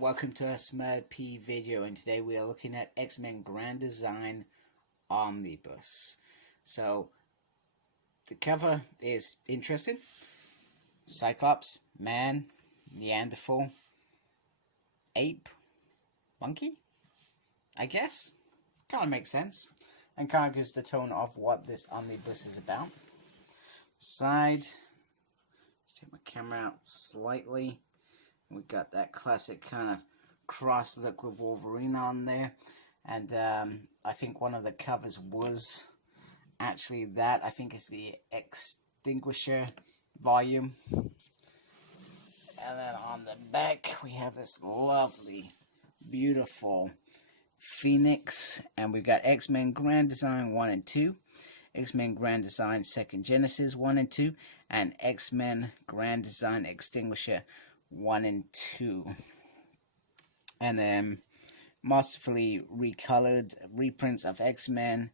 welcome to a SMP video, and today we are looking at X-Men Grand Design Omnibus. So the cover is interesting. Cyclops, man, Neanderthal, ape, monkey, I guess. Kind of makes sense and kind of gives the tone of what this omnibus is about. Side, let's take my camera out slightly. We got that classic kind of cross look with Wolverine on there, and I think one of the covers was actually that. I think it's the Extinguisher volume. And then on the back we have this lovely, beautiful Phoenix, and we've got X-Men Grand Design 1 and 2, X-Men Grand Design Second Genesis 1 and 2, and X-Men Grand Design Extinguisher 1 and 2. And then masterfully recolored reprints of X-Men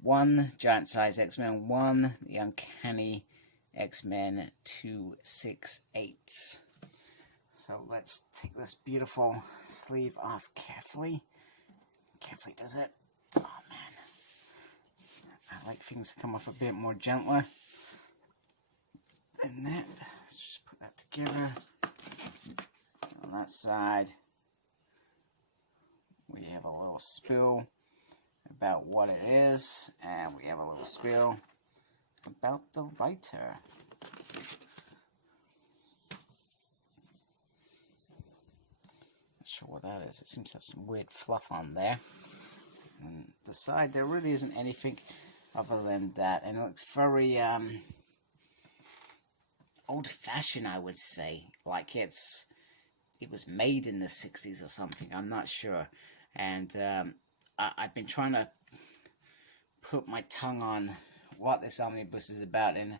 1, Giant Size X-Men 1, The Uncanny X-Men 268. So let's take this beautiful sleeve off carefully. Carefully does it. Oh man, I like things to come off a bit more gentler than that. Let's just put that together. On that side we have a little spiel about what it is, and we have a little spiel about the writer. Not sure what that is. It seems to have some weird fluff on there. And the side, there really isn't anything other than that, and it looks very old-fashioned, I would say, like it was made in the 60s or something. I'm not sure. And I've been trying to put my tongue on what this omnibus is about, and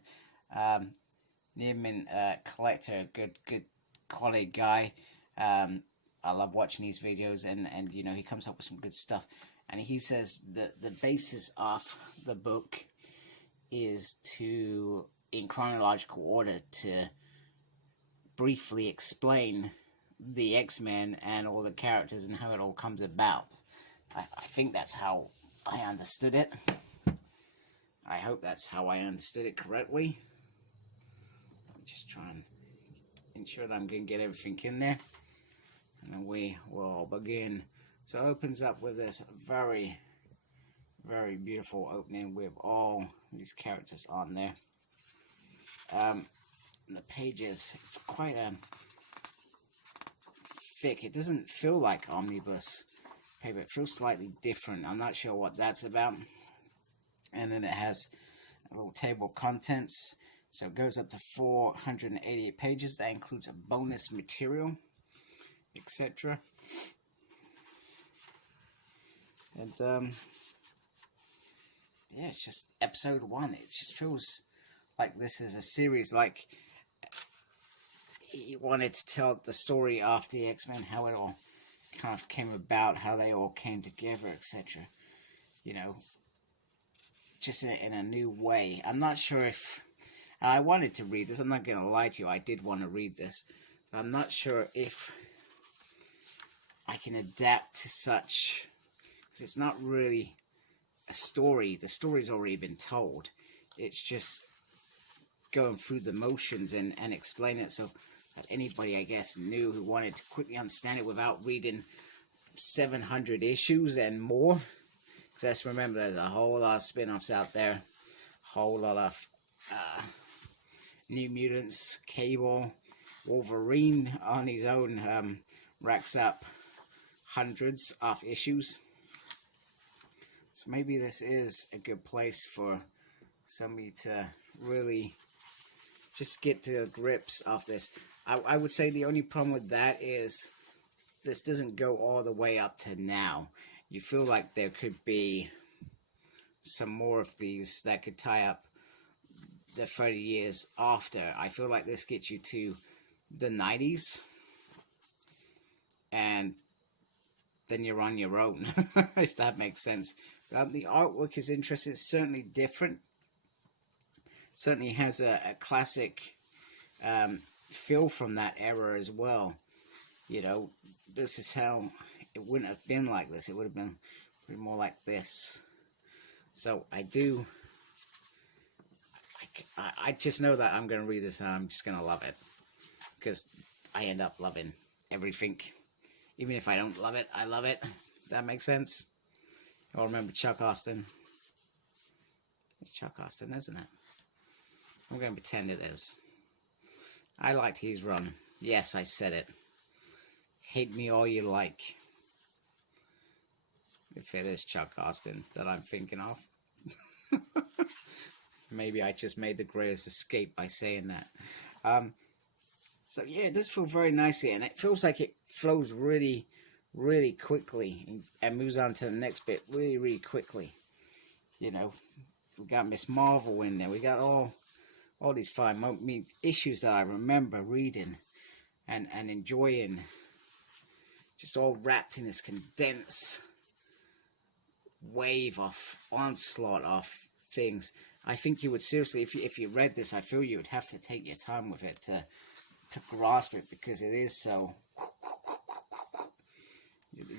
Neiman Collector, good quality guy. I love watching these videos, and you know, he comes up with some good stuff. And he says that the basis of the book is to, in chronological order, to briefly explain the X-Men and all the characters and how it all comes about. I think that's how I understood it. I hope that's how I understood it correctly. I'm just trying to ensure that I'm going to get everything in there, and then we will begin. So it opens up with this very, very beautiful opening with all these characters on there. The pages, it's quite thick. It doesn't feel like omnibus paper. It feels slightly different. I'm not sure what that's about. And then it has a little table of contents. So it goes up to 488 pages. That includes a bonus material, etc. And yeah, it's just episode 1. It just feels like this is a series, like he wanted to tell the story after the X-Men, how it all kind of came about, how they all came together, etc. You know, just in a new way. I'm not sure if I wanted to read this. I'm not going to lie to you, I did want to read this, but I'm not sure if I can adapt to such, because it's not really a story. The story's already been told. It's just going through the motions and explain it so that anybody, I guess, knew who wanted to quickly understand it without reading 700 issues and more. Because let's remember, there's a whole lot of spin-offs out there. A whole lot of New Mutants, Cable, Wolverine on his own racks up hundreds of issues. So maybe this is a good place for somebody to really just get to grips of this. I would say the only problem with that is this doesn't go all the way up to now. You feel like there could be some more of these that could tie up the 30 years after. I feel like this gets you to the 90s, and then you're on your own, if that makes sense. The artwork is interesting. It's certainly different. Certainly has a classic feel from that era as well. you know, this is how it wouldn't have been like this. It would have been pretty more like this. So I do, I just know that I'm going to read this and I'm just going to love it, because I end up loving everything. Even if I don't love it, I love it. That makes sense. Y'all remember Chuck Austin? It's Chuck Austin, isn't it? I'm going to pretend it is. I liked his run. Yes, I said it. Hate me all you like. If it is Chuck Austin that I'm thinking of. Maybe I just made the greatest escape by saying that. So yeah, it does feel very nicely, and it feels like it flows really, really quickly and moves on to the next bit really, really quickly. You know, we got Miss Marvel in there. We got all these fine issues that I remember reading and enjoying, just all wrapped in this condensed wave of onslaught of things. I think you would seriously, if you read this, I feel you would have to take your time with it to grasp it, because it is so,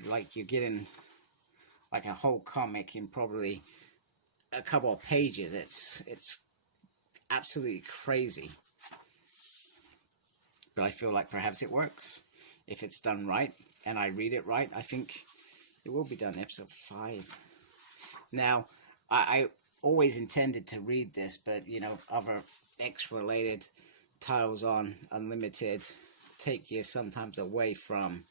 like, you're getting like a whole comic in probably a couple of pages. It's absolutely crazy, but I feel like perhaps it works if it's done right and I read it right. I think it will be done. Episode 5. Now, I always intended to read this, but you know, other X related titles on Unlimited take you sometimes away from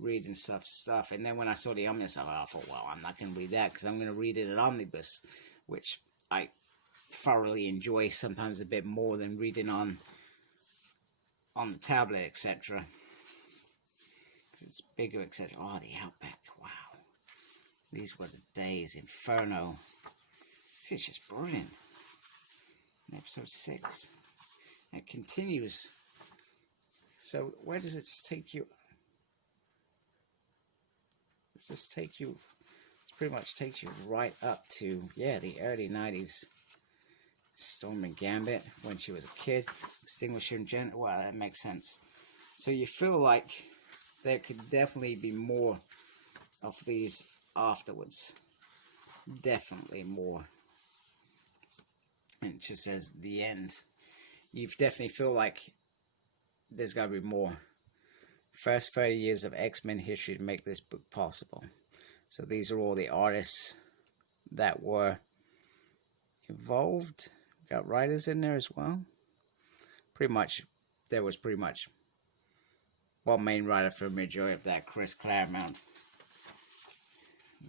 reading stuff. And then when I saw the Omnibus, I thought, well, I'm not going to read that, because I'm going to read it at Omnibus, which I thoroughly enjoy, sometimes a bit more than reading on the tablet, etc. It's bigger, etc. Oh, the Outback, wow. These were the days. Inferno. It's just brilliant. In episode 6. It continues. So where does it take you? Does this take you? It pretty much takes you right up to, yeah, the early 90s. Storm and Gambit when she was a kid. Extinguisher and Gen. Well, that makes sense. So you feel like there could definitely be more of these afterwards. Definitely more. And it just says the end. You definitely feel like there's got to be more. First 30 years of X-Men history to make this book possible. So these are all the artists that were involved. Got writers in there as well. Pretty much, there was pretty much one main writer for a majority of that, Chris Claremont.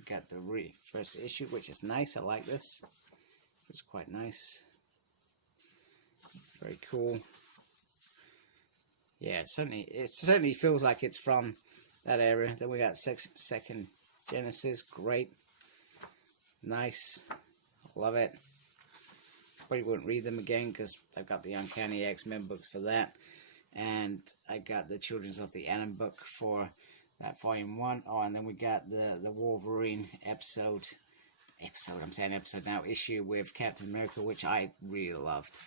Got the first issue, which is nice. I like this. It's quite nice. Very cool. Yeah, it certainly feels like it's from that area. Then we got second Genesis. Great. Nice. Love it. Probably wouldn't read them again because I've got the Uncanny X-Men books for that. And I got the Children's of the Atom book for that volume 1. Oh, and then we got the Wolverine episode now, issue with Captain America, which I really loved.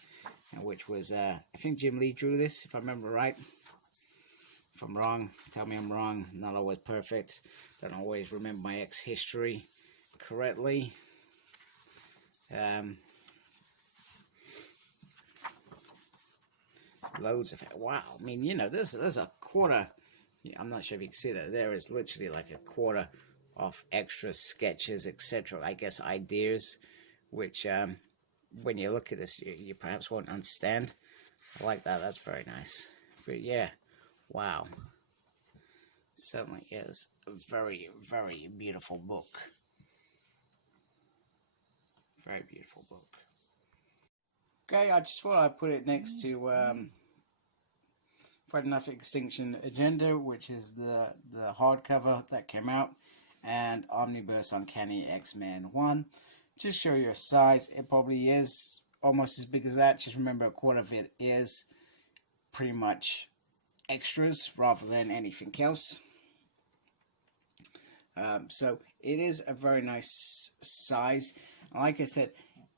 And which was, I think Jim Lee drew this, if I remember right. If I'm wrong, tell me I'm wrong. Not always perfect. Don't always remember my X history correctly. Loads of it. Wow. I mean, you know, there's a quarter. I'm not sure if you can see that. There is literally like a quarter of extra sketches, etc. I guess ideas, which when you look at this, you perhaps won't understand. I like that. That's very nice. But yeah, wow. Certainly is a very, very beautiful book. Very beautiful book. Okay, I just thought I'd put it next to Friday Night Extinction Agenda, which is the hardcover that came out, and Omnibus Uncanny X-Men 1. Just show you a size. It probably is almost as big as that. Just remember, a quarter of it is pretty much extras rather than anything else. So it is a very nice size. Like I said,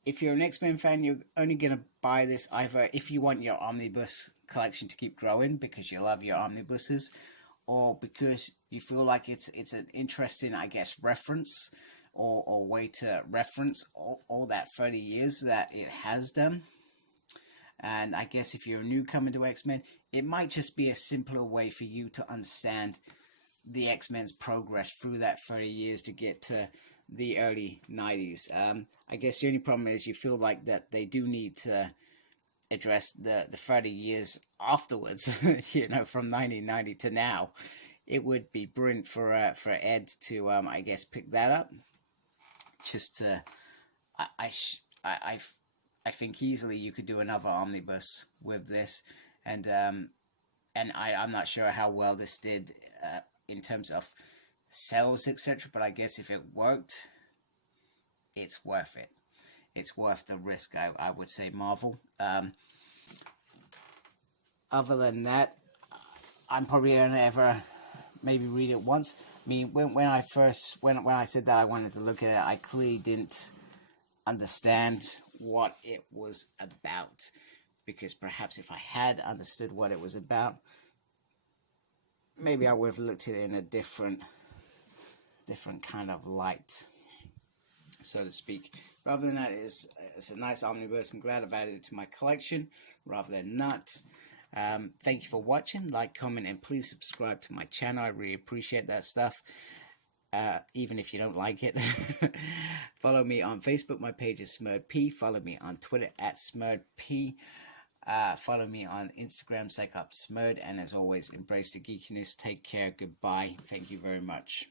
if you're an X-Men fan, you're only going to buy this either if you want your omnibus collection to keep growing because you love your omnibuses, or because you feel like it's an interesting, I guess, reference or way to reference all that 30 years that it has done. And I guess if you're a newcomer to X-Men, it might just be a simpler way for you to understand the X-Men's progress through that 30 years to get to the early 90s. I guess the only problem is you feel like that they do need to address the 30 years afterwards, you know, from 1990 to now. It would be brilliant for Ed to, I guess, pick that up. Just to, I think easily you could do another omnibus with this, and I'm not sure how well this did in terms of sales, etc. But I guess if it worked, it's worth it. It's worth the risk, I would say, Marvel. Other than that, I'm probably gonna ever maybe read it once. I mean, when I said that I wanted to look at it, I clearly didn't understand what it was about, because perhaps if I had understood what it was about, maybe I would have looked at it in a different kind of light, so to speak. Rather than that, it's a nice omnibus. I'm glad I've added it to my collection rather than not. Thank you for watching. Like, comment, and please subscribe to my channel. I really appreciate that stuff. Even if you don't like it. Follow me on Facebook. My page is SmurredP. Follow me on Twitter at SmurredP. Follow me on Instagram, Smurred. And as always, embrace the geekiness. Take care. Goodbye. Thank you very much.